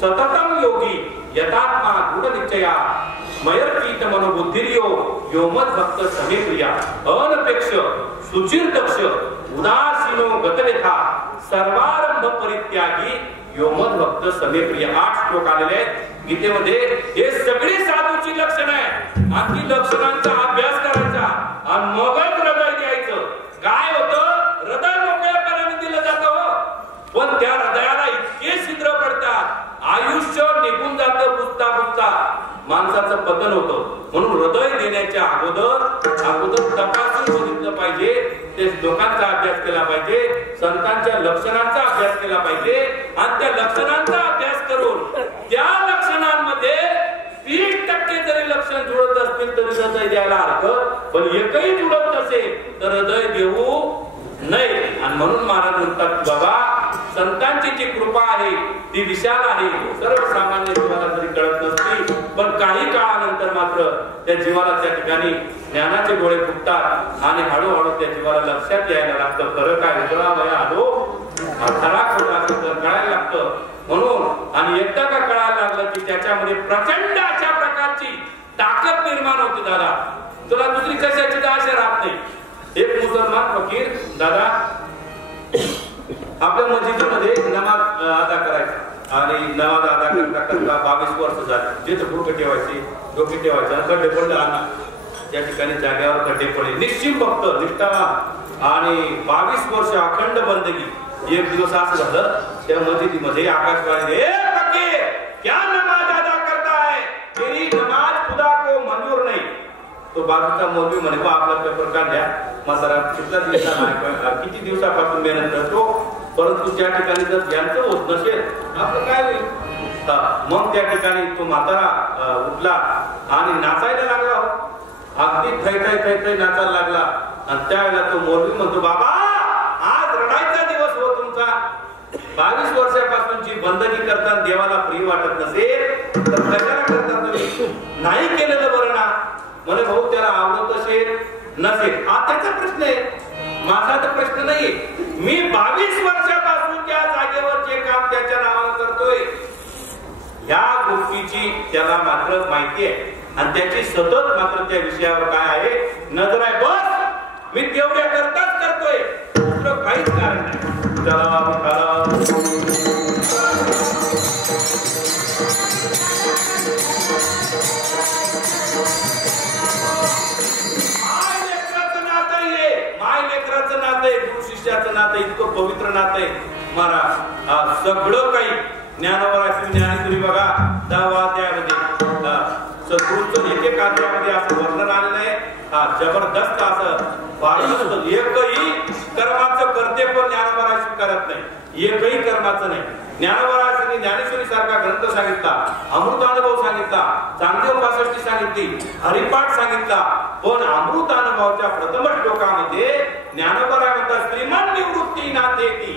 सततम योगी यथात्मा दृढ निश्चया मयर्पित मनोबुद्धिर्यो योमद भक्त समेप्रिया अनपेक्ष सुचिर दक्ष उदासीनो गतलेखा सर्वारंभ परित्यागी योमद भक्त समेप्रिय. 8 श्लोक आलेले आहेत गीतेमध्ये. हे सगळी साधूची लक्षणं आहे आणि ती लक्षणांचा अभ्यास करायचा आणि मगच हृदय द्यायचं. काय होतं हृदय मोकळेपणाने दिलं जातं पण त्या हृदयाला इतके छिद्र पडतात आयुष्य निघून जातं पुसता पुसता माणसाचं पतन होतं. म्हणून हृदय देण्याच्या अगोदर तपासून बघितलं पाहिजे. ते लोकांचा अभ्यास केला पाहिजे. संतांच्या लक्षणांचा अभ्यास केला पाहिजे आणि त्या लक्षणांचा अभ्यास करून त्या लक्षणांमध्ये 30% जरी लक्षण जुळत असतील तरी हृदय द्यायला हरकत. पण एकही जुळत नसेल नाही. आणि म्हणून महाराज म्हणतात बाबा संतांची जी कृपा आहे ती विशाल आहे. सर्वसामान्य जीवाला जरी कळत नसती पण काही काळानंतर मात्र त्या जीवाला त्या ठिकाणी ज्ञानाचे डोळे फुटतात आणि हळूहळू त्या जीवाला लक्षात यायला लागतं खरं काय उजळा वया आलो खरा खोटा कळायला लागतं. म्हणून आणि एकदा का कळायला लागलं की त्याच्यामध्ये प्रचंड अशा प्रकारची ताकद निर्माण होती. दादा तुला दुसरी कशाची आशा राहत नाही. एक मुसलमान फकीर दादा आपल्या मस्जिदीमध्ये नमाज अदा करायचा आणि नमाज अदा करता करता 22 वर्ष झाले. जिथे डोके ठेवायचे डोके ठेवायचे खड्डे पडले त्या ठिकाणी जागेवर खड्डे पडले. निश्चित भक्त निष्ठावान आणि 22 वर्ष अखंड बंदगी. एक दिवस असं झालं त्या मस्जिदीमध्ये आकाशवाणी फकीर क्या नमाज अदा करता है तेरी नमाज खुदा को मंजूर नहीं. तो बाजूचा मौलवी म्हणे आपला पेपर काढल्या म्हातारा किती दिवसापासून मेहनत करतो परंतु त्या ठिकाणी जर ज्ञानचं होत नसेल आपलं काय होईल. मग त्या ठिकाणी तो म्हातारा उठला आणि नाचायला लागला. अगदी थै नाचायला लागला आणि त्यावेळेला तो मौलवी म्हणतो बाबा आज रडायचा दिवस हो तुमचा. 22 वर्षापासूनची बंदगी करताना देवाला प्रिय वाटत नसेल तर कशाला करता तुम्ही. नाही केलेलं बरं ना. म्हणे भाऊ त्याला आवडत असेल नसेल हा त्याचा प्रश्न आहे माझा तर प्रश्न नाहीये. मी 22 वर्षापासून त्या जागेवर जे काम त्याच्या नावावर करतोय या गोष्टीची त्याला मात्र माहिती आहे आणि त्याची सतत मात्र त्या विषयावर काय आहे नजर आहे. बस मी तेवढ्या करताच करतोय दुसरं काहीच कारण नाही. गुरु शिष्याचं नातं इतकं पवित्र नातं आहे महाराज. सगळं काही ज्ञानोबा ज्ञानेश्वरी बघा 10व्या अध्यायामध्ये सद्गुरूंचं एकेक अध्यायामध्ये असं वर्णन आलेलं आहे. जबरदस्त असं एकही कर्माचं करते पण ज्ञानोबा स्वीकारत नाही. एकही कर्माचं नाही. ज्ञानोबा ज्ञानेश्वरी सारखा ग्रंथ सांगितला अमृतानुभव सांगितला चांगदेव 65 सांगितली हरिपाठ सांगितला पण अमृतानुभवाच्या प्रथम श्लोकामध्ये ज्ञानोबा म्हणतात श्रीमन निवृत्ती नातेती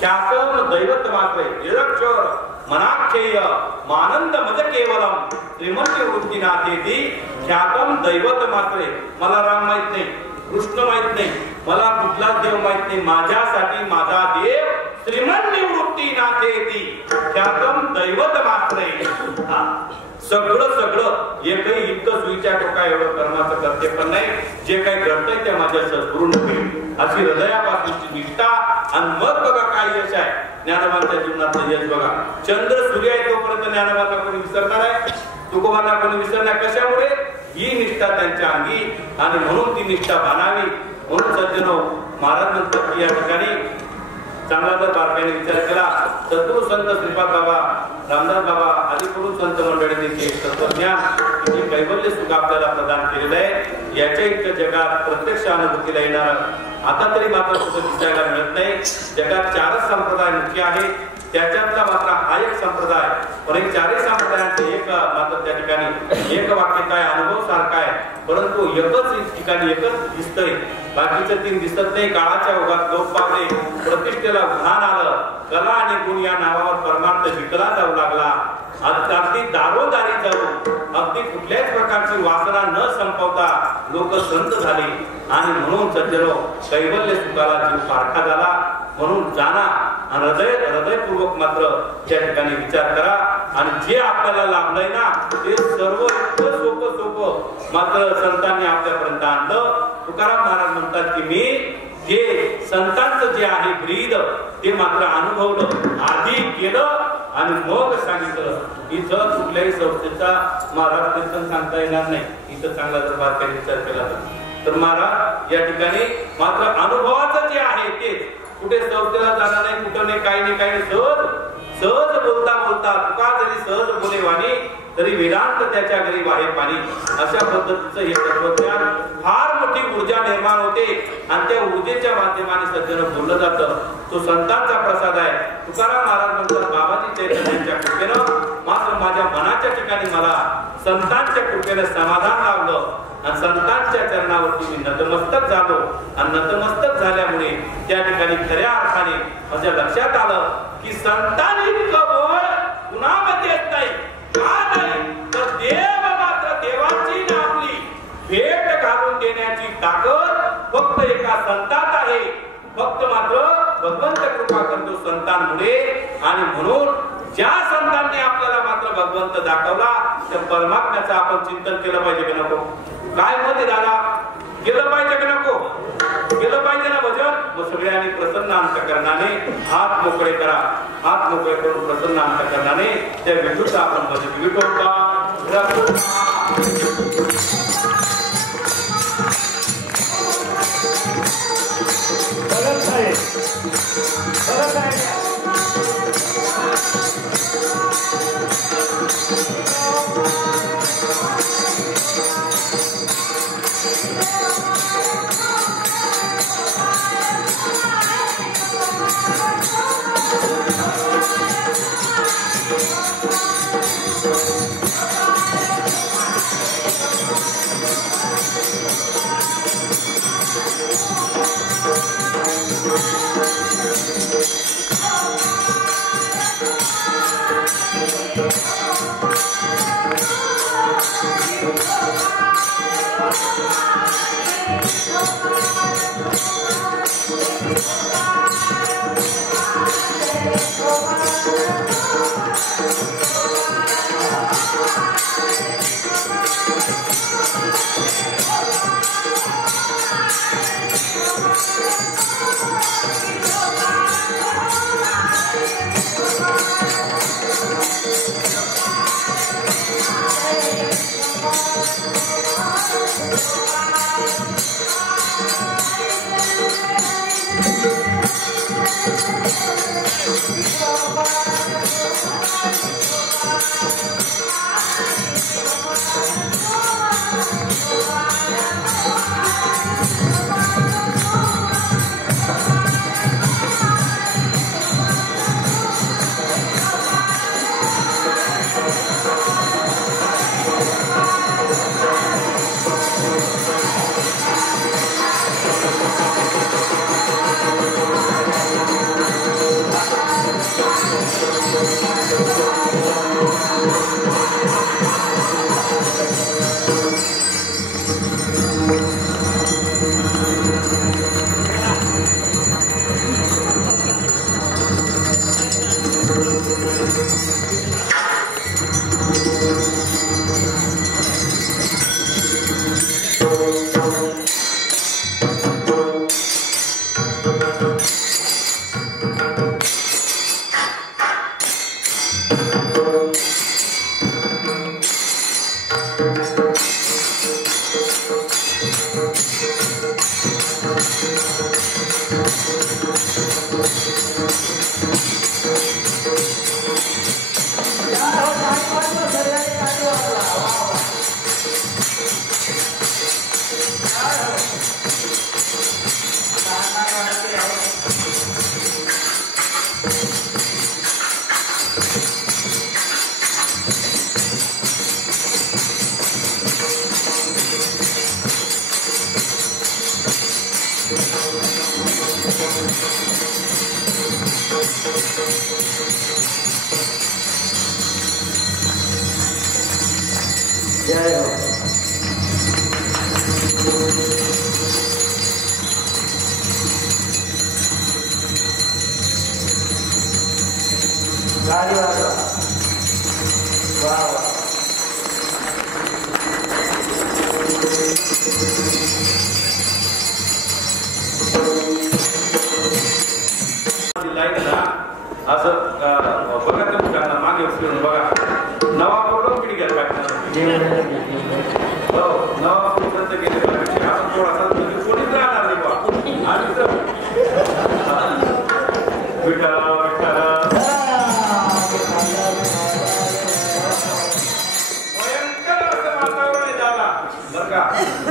ख्यातम दैवत मात्रे निरक्षर मनाख्येय मानंद मज केवलम श्रीमन निवृत्ती नातेती ख्यातम दैवत मात्रे. मला राम माहित नाही कृष्ण माहित नाही मला कुठलाच देव माहित नाही. माझ्यासाठी माझा देव श्रीमन निवृत्ती नातेती ख्यातम दैवत मात्रे. सगळं एकही इतकं सुईच्या टोका एवढं कर्माचं करते पण नाही. जे काही घडतंय ते माझ्या सद्गुरूंनी अशी हृदयापासूनची निष्ठा आणि मग बघा काय यश आहे ज्ञानोबांच्या जीवनातलं यश बघा. चंद्र सूर्य आहे तोपर्यंत ज्ञानोबाला कोणी विसरणार आहे तुकोबांना कोणी विसरणार कशामुळे ही निष्ठा त्यांच्या अंगी आणि म्हणून ती निष्ठा बाणावी. म्हणून सज्जनो महाराज म्हणतात की या ठिकाणी चांगला जर बारकाईने विचार केला सद्गुरू संत श्रीपाद बाबा रामदास बाबा आदिपुरुष संत मंडळींनी तत्वज्ञान जे कैवल्य सुख आपल्याला प्रदान केलेलं आहे याच्या इतकं जगात प्रत्यक्ष अनुभूतीला येणार आता तरी मात्र कुठं दिसायला मिळत नाही. जगात 4च संप्रदाय मुख्य आहेत त्याच्यातला मात्र हा एक संप्रदाय पण एक 4ही संप्रदायांचे एक मात्र त्या ठिकाणी एक वाक्यता आहे अनुभव सारखा आहे परंतु एकच ठिकाणी एकच दिसतंय बाकीचं 3 दिसत नाही. काळाच्या ओघात लोक पावले प्रतिष्ठेला उधाण आलं कला आणि गुण या नावावर परमार्थ विकला जाऊ लागला. अगदी दारोदारी जाऊन अगदी कुठल्याच प्रकारची वासना न संपवता लोक संत झाले आणि म्हणून सज्जनो कैवल्य सुखाला जीव पारखा झाला. म्हणून जाणा आणि हृदयपूर्वक मात्र त्या ठिकाणी विचार करा आणि जे आपल्याला लाभलंय ना ते सर्व इतकं सोपं मात्र संतांनी आपल्यापर्यंत आणलं. तुकाराम महाराज म्हणतात की मी जे संतांचं जे आहे ब्रीद ते मात्र अनुभवलं आधी केलं आणि मग सांगितलं. इथं कुठल्याही संस्थेचा महाराज कीर्तन सांगता येणार नाही. इथं चांगला जर बारकाईने विचार केला तर महाराज या ठिकाणी मात्र अनुभवाचं जे आहे तेच कुठे संस्थेला जाणार नाही कुठं नाही काही नाही सहज बोलता तुका जरी सहज बोले वाणी तरी वेदांत त्याच्या घरी वाहे पाणी. अशा पद्धतीचं हे तत्वज्ञान फार मोठी ऊर्जा निर्माण होते आणि त्या ऊर्जेच्या माध्यमाने सज्जन बोललं जातं. तो संतांचा प्रसाद आहे. तुकाराम महाराज म्हणतात बाबाजी चैतन्याच्या कृपेनं मात्र माझ्या मनाच्या ठिकाणी मला संतांच्या कृपेनं समाधान लाभलं आणि संतांच्या चरणावरती मी नतमस्तक झालो आणि नतमस्तक झाल्यामुळे त्या ठिकाणी खऱ्या अर्थाने माझ्या लक्षात आलं की संतांनी बळ कुणामध्ये येत नाही का नाही तर देव मात्र देवाची आपली भेट घालून देण्याची ताकद फक्त एका संतात आहे. फक्त मात्र भगवंत कृपा करतो संतांमुळे. आणि म्हणून ज्या संतांनी आपल्याला मात्र भगवंत दाखवला त्या परमात्म्याचं आपण चिंतन केलं पाहिजे की नको? काय मत आहे दादा? केलं पाहिजे की नको? केलं पाहिजे ना भजन? मग सगळ्यांनी प्रसन्न अंतकरणाने हात मोकळे करा. हात मोकळे करून प्रसन्न अंतकरणाने त्या विठूचा आपण भजन विठोबा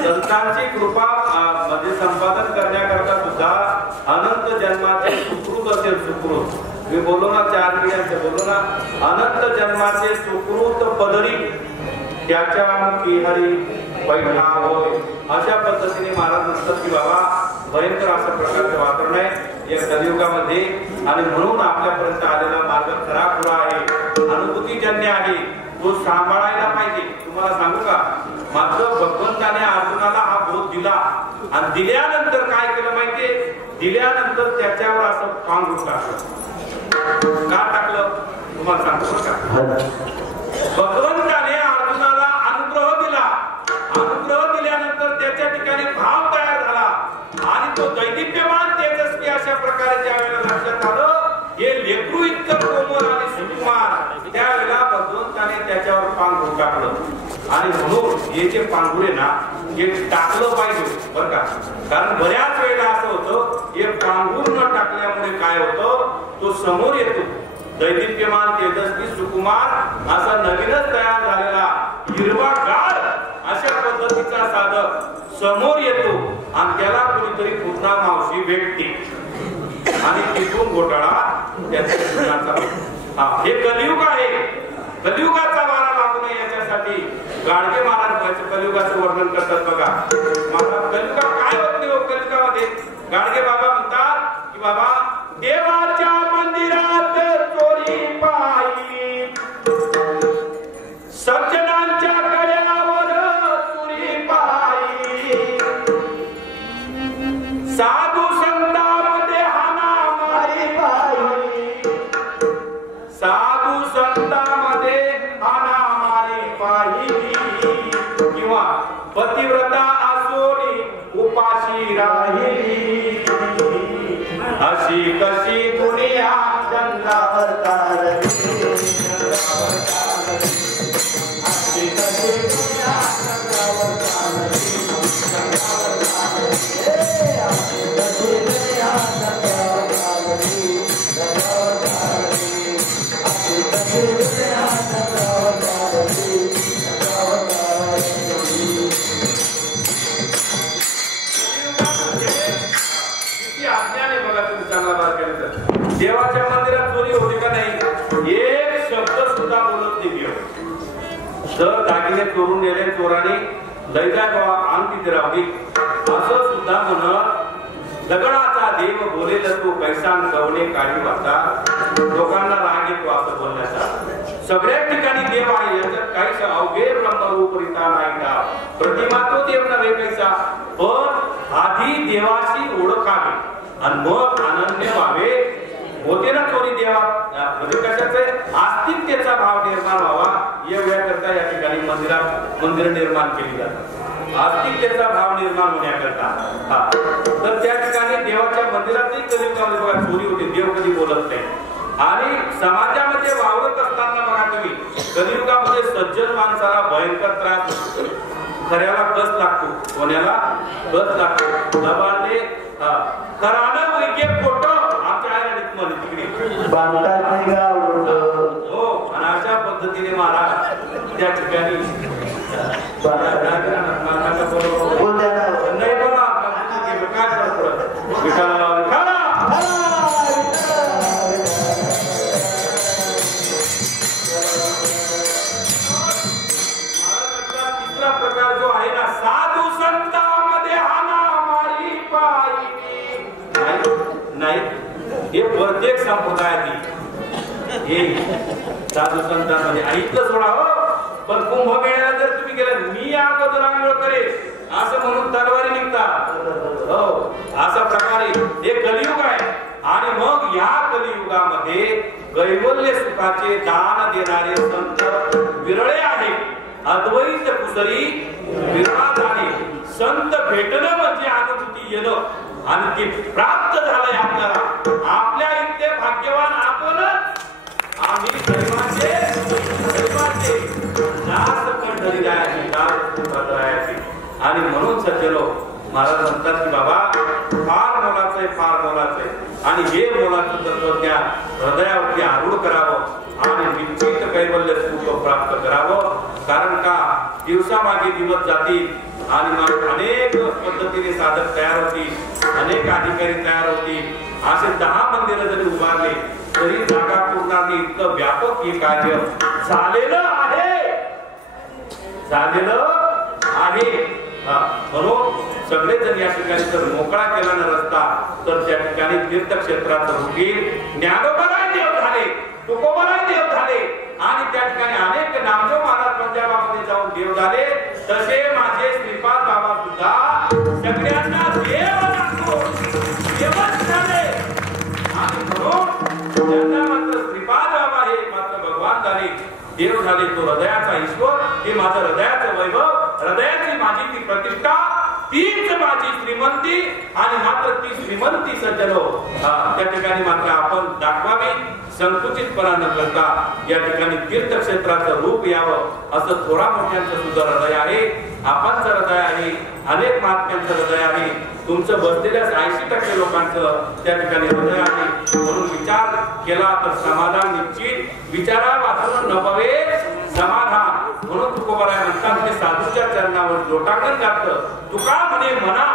संतांची कृपा मध्ये संपादन करण्याकरता सुद्धा अनंत जन्माचे सुकृत असेल. सुकृत मी बोललो ना 4 पिढ्यांचे बोललो ना. अनंत जन्माचे सुकृत पदरी त्याच्या मुखी हरी बैठा होय अशा पद्धतीने महाराज म्हणतात की बाबा भयंकर अशा प्रकारचे वातावरण आहे या कलियुगामध्ये आणि म्हणून आपल्यापर्यंत आलेला मार्ग खरा खुरा आहे अनुभूतीजन्य आहे तो सांभाळायला पाहिजे. तुम्हाला सांगू का मात्र भगवंताने अर्जुनाला हा बोध दिला आणि दिल्यानंतर काय केलं माहितीये दिल्यानंतर त्याच्यावर असं पांघरून टाकलं. का टाकलं तुम्हाला सांगतो का भगवंताने अर्जुनाला अनुग्रह दिला. अनुग्रह दिल्यानंतर त्याच्या ठिकाणी भाव तयार झाला आणि तो दैदिप्यमान तेजस्वी अशा प्रकारे ज्या वेळेला लक्षात आलं हे लेकरू इतकं कोमल आणि सुकुमार त्यावेळेला भगवंताने त्याच्यावर पांघरून टाकलं. आणि म्हणून हे जे पांघुरे ना हे टाकलं पाहिजे बरं का कारण बऱ्याच वेळेला असं होतं हे पांघरून न टाकल्यामुळे काय होतं तो समोर येतो दैदिप्यमान तेजस्वी सुकुमार असा नवीनच तयार झालेला हिरवागार अशा पद्धतीचा साधक समोर येतो आणि त्याला कोणीतरी पूर्णा मावशी भेटते आणि तिथून घोटाळा त्याचा हे कलियुग आहे. कलियुगाचा वारा लागू नये याच्यासाठी गाडगे महाराज कलियुगाचं वर्णन करतात बघा. महाराज कलियुगा काय होत नाही कलियुगामध्ये गडागे बाबा म्हणतात की बाबा देवाच्या मंदिरात चोरी पायी सज्जनांच्या गळ्यावर चोरी पायी साधू संतांमध्ये हाणामारी पायी साधू संतांमध्ये हाणामारी पायी किंवा पतिव्रता असोनी उपाशी राहिली अशी कशी दुनिया चंद्रावर तारली अशी कशी दुनिया चंद्रावर तारली अशी कशी दुनिया चंद्रावर तारली अशी कशी दुनिया चंद्रावर तारली देवाच्या मंदिरात चोरी होती का नाही एक शब्द सुद्धा बोलत नाही. जर दागिने चोरून नेले चोराने लैजा बाबा आणखी रावली असं सुद्धा म्हणत दगडाचा देव बोलेल तो पैसा गवणे काढी वाचा लोकांना राग येतो असं बोलण्याचा. सगळ्या ठिकाणी देव आहे याच्यात काहीच अवघे ब्रह्मरूप रिता नाही का प्रतिमा तो देव नव्हे कैसा पण आधी देवाशी ओळखावे आणि मग अनन्य व्हावे होते ना चोरी देवा म्हणजे कशाचं आस्तिक्यतेचा भाव निर्माण व्हावा एवढ्या करता या ठिकाणी मंदिर निर्माण केली जातात आस्तिक्यतेचा भाव निर्माण होण्याकरता. तर त्या ठिकाणी देवाच्या मंदिरातही कलियुगामध्ये बघा चोरी होते देव कधी बोलत नाही आणि समाजामध्ये वावरत असताना बघा तुम्ही कलियुगामध्ये सज्जन माणसाला भयंकर त्रास खऱ्याला कस लागतो कोण्याला कस लागतो दबाने करानं वैद्य फोटो आमच्या आईला मध्ये तिकडे हो आणि अशा पद्धतीने महाराज त्या ठिकाणी नाही बघा काय तिसरा प्रकार जो आहे ना साधू संतांमध्ये हाणामारी पायी नाही हे प्रत्येक संप्रदायातील हे साधू संतांमध्ये ऐकलं सोडा हो पण कुंभमेळ्याला जर तुम्ही गेला मी अगोदर आंघोळ करेल असं म्हणून तलवारी निघतात हो अशा प्रकारे हे कलियुग आहे. आणि मग या कलियुगामध्ये कैवल्य सुखाचे दान देणारे संत विरळे आहेत. अद्वैत कुसरी विराट आहे. संत भेटणं म्हणजे अनुभूती येणं आणि ते प्राप्त झालंय आपल्याला. आपल्या इतके भाग्यवान आपणच आम्ही गरिबांचे जास्त पंढरी जायची जास्त भद्रायची. आणि म्हणून सज्जनो महाराज म्हणतात की बाबा फार मोलाचं आहे फार मोलाचं आहे आणि हे मोलाचं तत्वज्ञान हृदयावरती आरूढ करावं आणि निश्चित कैवल्य सुख प्राप्त करावं. कारण का दिवसामागे दिवस जातील आणि अनेक पद्धतीने साधक तयार होतील अनेक अधिकारी तयार होतील. असे 10 मंदिरं जरी उभारले तरी जागा पूर्ण इतकं व्यापक हे कार्य झालेलं आहे झालेलं आहे. म्हणून सगळेजण या ठिकाणी जर मोकळा केला ना रस्ता तर त्या ठिकाणी तीर्थक्षेत्राचं रूपी ज्ञानोबाराय देव झाले, तुकोबाराय देव झाले आणि त्या ठिकाणी अनेक नामदेव महाराज पंजाबामध्ये जाऊन देव झाले. तसे माझे श्रीपाद बाबा सुद्धा सगळ्यांना देव लागतो, देवच झाले. आणि म्हणून ज्यांना मात्र श्रीपाद बाबा हे मात्र भगवान झाले, देव झाले, तो हृदयाचा ईश्वर, हे माझं हृदयाचं वैभव, हृदयाची माझी ती प्रतिष्ठा, तीच माझी श्रीमंती. आणि मात्र ती श्रीमंती सज्जनो त्या ठिकाणी मात्र आपण दाखवावी, संकुचितपणा न करता या ठिकाणी तीर्थक्षेत्राचं रूप यावं असं थोरा मोठ्यांचं सुद्धा हृदय आहे, आपणचं हृदय आहे, अनेक महात्म्यांचं हृदय आहे. तुमचं बसलेल्या 80% लोकांचं त्या ठिकाणी हृदय आहे. म्हणून विचार केला तर समाधान निश्चित, विचारा वाचून नभवे समाधान. म्हणून तुकोबाराय म्हणतात की साधूच्या चरणावर लोटांगण घातलं, तुका म्हणे मना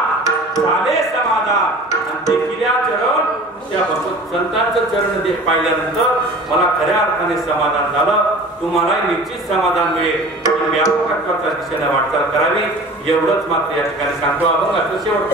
झाले समाधान. आणि ते किल्या चरण त्या संतांचं चरण देख पाहिल्यानंतर मला खऱ्या अर्थाने समाधान झालं. तुम्हालाही निश्चित समाधान मिळेल आणि व्यापकत्वाच्या दिशेने वाटचाल करावी एवढंच मात्र या ठिकाणी सांगतो. अभंगाचं शेवट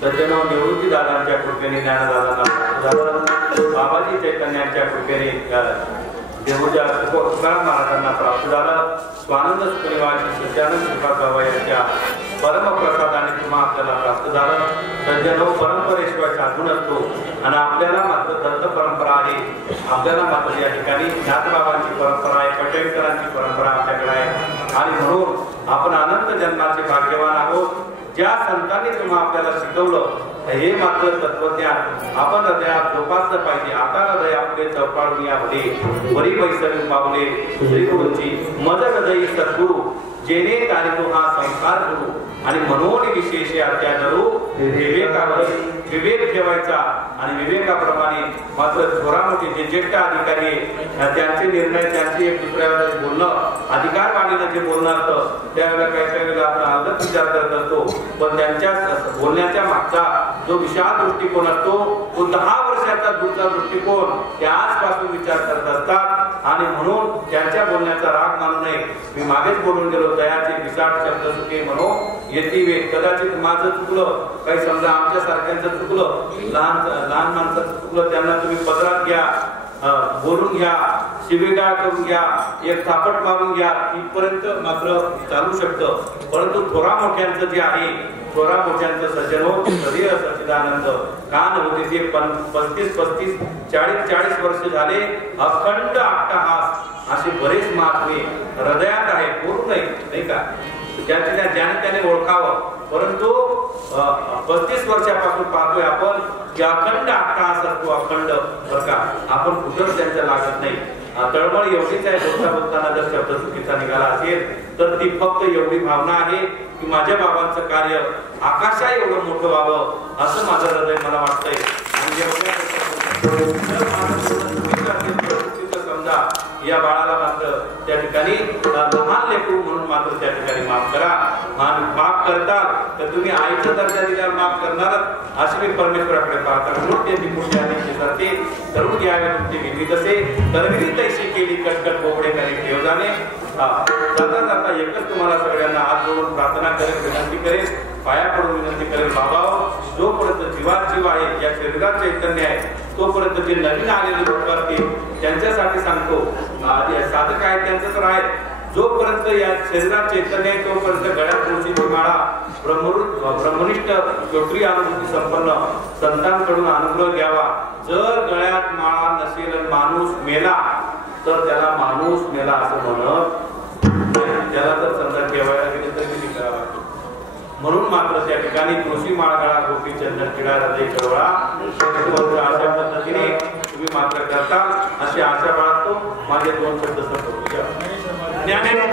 सज्जनो निवृत्ती दादांच्या कृपेने, ज्ञानदादांना बाबाजी चैतन्यांच्या कृपेने देवूच्या तुकाराम महाराजांना प्राप्त झालं. स्वानंद सुखनिवासी सत्यानंद श्रीपाद बाबा यांच्या परमप्रसादाने तुम्हा आपल्याला प्राप्त झालं. सज्जनो परंपरेशिवाय साधू नसतो आणि आपल्याला मात्र दत्त परंपरा आहे, आपल्याला मात्र या ठिकाणी ज्ञातबाबांची परंपरा आहे, पटेलकरांची परंपरा आपल्याकडे आहे. आणि म्हणून आपण अनंत जन्माचे भाग्यवान आहोत. ज्या संतांनी तुम्हाला आपल्याला शिकवलं हे मात्र तत्वज्ञान आपण हृदयात जोपासलं पाहिजे. आता हृदय आपले चौपाळून यामध्ये बरी पैसरी पावले श्रीगुरूंची मज हृदयी सद्गुरु जेने तारितो हा संस्कार गुरु. आणि म्हणून विशेष अत्याचारू विवेकावर विवेक ठेवायचा आणि विवेकाप्रमाणे मात्र थोरा मोठे जे ज्येष्ठ अधिकारी त्यांचे निर्णय, त्यांचे एक दुसऱ्याला बोलणं, अधिकार मांडणं जे बोलणं असतं त्यावेळेला काही वेळेला आपण अलगद विचार करत असतो. पण त्यांच्या बोलण्याच्या मागचा जो विशाल दृष्टिकोन असतो तो 10 वर्षाचा दूरचा दृष्टिकोन ते आजपासून विचार करत असतात. आणि म्हणून त्यांच्या बोलण्याचा राग मानू नये. मी मागेच बोलून गेलो, दयाचे विसाट शब्द सुखे म्हणून येती वेग. कदाचित माझं चुकलं, काही समजा आमच्या सारख्यांचं चुकलं, लहान माणसाचं चुकलं, त्यांना तुम्ही पदरात घ्या, बोलून घ्या, शिवीगाळ करून घ्या, एक थापट मारून घ्या, इथपर्यंत मात्र चालू शकतं. परंतु थोरा मोठ्यांचं जे आहे, थोरा मोठ्यांचं सज्जनो हृदय सच्चिदानंद कान होते ते 35, 40 वर्ष झाले अखंड अट्टहास असे बरेच महात्मे हृदयात आहे, पूर्ण नाही का, ज्याने त्याने ओळखावं. परंतु 35 वर्षापासून पाहतोय आपण की अखंड अट्टहास असतो, अखंड बरं का, आपण कुठंच त्यांच्या लागत नाही. तळमळ एवढीच आहे, बोलताना जर शब्द चुकीचा निघाला असेल तर ती फक्त एवढी भावना आहे की माझ्या बाबांचं कार्य आकाशा एवढं मोठं व्हावं असं माझं हृदय मला वाटतंय. आणि समजा या बाळाला मात्र त्या ठिकाणी लहान लेकरू म्हणून मात्र त्या ठिकाणी माफ करा. माफ करताल तर तुम्ही आईचा दर्जा दिल्यावर माफ करणारच अशी मी परमेश्वराकडे पाहता. म्हणून त्यांनी पुढे आले जाते करून घ्यावे तुमची विधी तसे करविली तैशी केली कटकट बोबडे करी ठेव जाणे. जाता जाता एकच तुम्हाला सगळ्यांना हात जोडून प्रार्थना करेल, विनंती करेल, पाया पडून विनंती करेल. बाबा जोपर्यंत जीवात जीव आहे, या शरीरात चैतन्य आहे, तोपर्यंत जे नवीन आलेले लोक असतील त्यांच्यासाठी सांगतो, साधक आहेत त्यांचं तर आहे, जोपर्यंत या शरीरात चैतन्य आहे तोपर्यंत गळ्यात तुळशीची माळा ब्रह्मनिष्ठ क्षत्रिय अनुभूती संपन्न संतांकडून अनुग्रह घ्यावा. जर गळ्यात माळा नसेल माणूस मेला तर त्याला माणूस मेला असं म्हणत, त्याला जर समजा ठेवायला गेले तर किती करावा. म्हणून मात्र त्या ठिकाणी तुळशी माळ गळा गोपी चंदन किडा हृदय कळवळा अशा पद्धतीने तुम्ही मात्र करता अशी आशा बाळगतो. माझे 2 शब्द संपवूया. ज्ञानेश्वर